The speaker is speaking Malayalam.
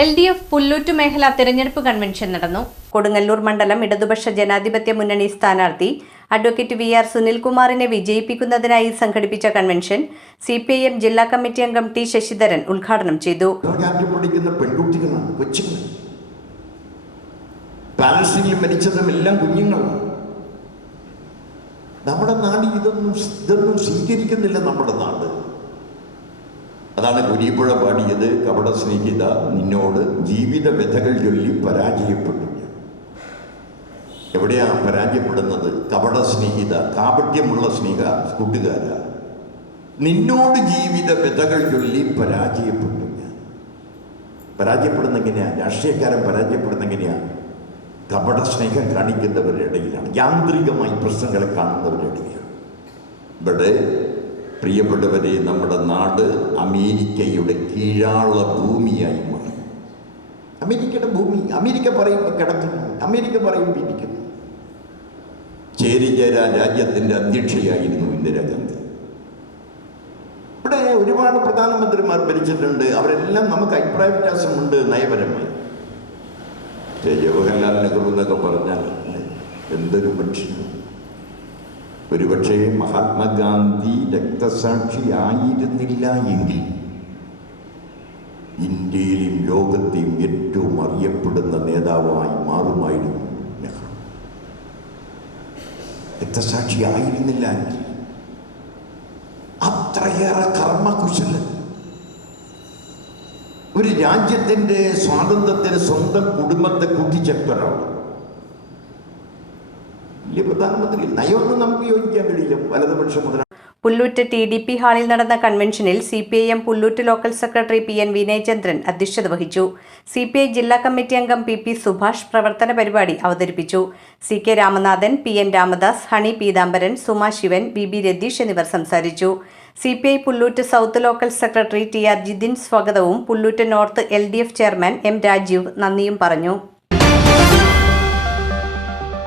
LDF പുല്ലൂറ്റ് മേഖല തിരഞ്ഞെടുപ്പ് കൺവെൻഷൻ നടന്നു. കൊടുങ്ങല്ലൂർ മണ്ഡലം ഇടതുപക്ഷ ജനാധിപത്യ മുന്നണി സ്ഥാനാർത്ഥി അഡ്വക്കേറ്റ് VR സുനിൽകുമാറിനെ വിജയിപ്പിക്കുന്നതിനായി സംഘടിപ്പിച്ച കൺവെൻഷൻ CPIM ജില്ലാ കമ്മിറ്റി അംഗം T ശശിധരൻ ഉദ്ഘാടനം ചെയ്തു. നമ്മുടെ നാട് ഇതൊന്നും സ്വീകരിക്കുന്നില്ല. നമ്മുടെ നാട് അതാണ് കുരിപ്പുഴ പാടിയത്. കപട സ്നേഹിത നിന്നോട് ജീവിത വ്യഥകൾ ചൊല്ലി പരാജയപ്പെട്ടു. എവിടെയാ പരാജയപ്പെടുന്നത്? കപട സ്നേഹിത, കാപട്യമുള്ള കൂട്ടുകാര, നിന്നോട് ജീവിത വ്യഥകൾ ചൊല്ലി പരാജയപ്പെട്ടു. പരാജയപ്പെടുന്ന എങ്ങനെയാ? രാഷ്ട്രീയക്കാരൻ പരാജയപ്പെടുന്ന എങ്ങനെയാ? കപട സ്നേഹം കാണിക്കുന്നവരുടെ ഇടയിലാണ്, യാന്ത്രികമായി പ്രശ്നങ്ങളെ കാണുന്നവരുടെ ഇടയിലാണ്. ഇവിടെ പ്രിയപ്പെട്ടവരെ, നമ്മുടെ നാട് അമേരിക്കയുടെ കീഴാള ഭൂമിയായി മാറി. അമേരിക്കയുടെ ഭൂമി. അമേരിക്ക പറയുമ്പോൾ കിടക്കുന്നു, അമേരിക്ക പറയുമ്പോൾ ഇരിക്കുന്നു. ചേരിചേര രാജ്യത്തിൻ്റെ അധ്യക്ഷയായിരുന്നു ഇന്ദിരാഗാന്ധി. ഇവിടെ ഒരുപാട് പ്രധാനമന്ത്രിമാർ ഭരിച്ചിട്ടുണ്ട്. അവരെല്ലാം നമുക്ക് അഭിപ്രായ വ്യത്യാസമുണ്ട് നയപരമായി. ജവഹർലാൽ നെഹ്റു എന്നൊക്കെ പറഞ്ഞാൽ എന്തൊരു മനുഷ്യൻ! ഒരുപക്ഷെ മഹാത്മാഗാന്ധി രക്തസാക്ഷി ആയിരുന്നില്ല എങ്കിൽ ഇന്ത്യയിലും ലോകത്തെയും ഏറ്റവും അറിയപ്പെടുന്ന നേതാവായി മാറുമായിരുന്നു നെഹ്റു. രക്തസാക്ഷി ആയിരുന്നില്ല എങ്കിൽ അത്രയേറെ കർമ്മകുശലൻ, ഒരു രാജ്യത്തിൻ്റെ സ്വാതന്ത്ര്യത്തിന് സ്വന്തം കുടുംബത്തെ കൂട്ടിച്ചേർത്തൊരാളാണ് വലിയ പ്രധാനമന്ത്രി. നയമൊന്നും നമുക്ക് യോജിക്കാൻ കഴിയില്ല. വലതുപക്ഷ മുതലാണ്. പുല്ലൂറ്റ് TDP ഹാളിൽ നടന്ന കൺവെൻഷനിൽ CPIM Pullut local secretary PN Vinayachandran അധ്യക്ഷത വഹിച്ചു. CPI ജില്ലാ കമ്മിറ്റി അംഗം PP സുഭാഷ് പ്രവർത്തന പരിപാടി അവതരിപ്പിച്ചു. CK Ramanathan, PN Ramadas, Honey Peethambaran, Suma Sivan, BB Ratheesh എന്നിവർ സംസാരിച്ചു. CPI Pullut south local secretary TR Jithin സ്വാഗതവും Pullut north LDF chairman M Rajeev നന്ദിയും പറഞ്ഞു.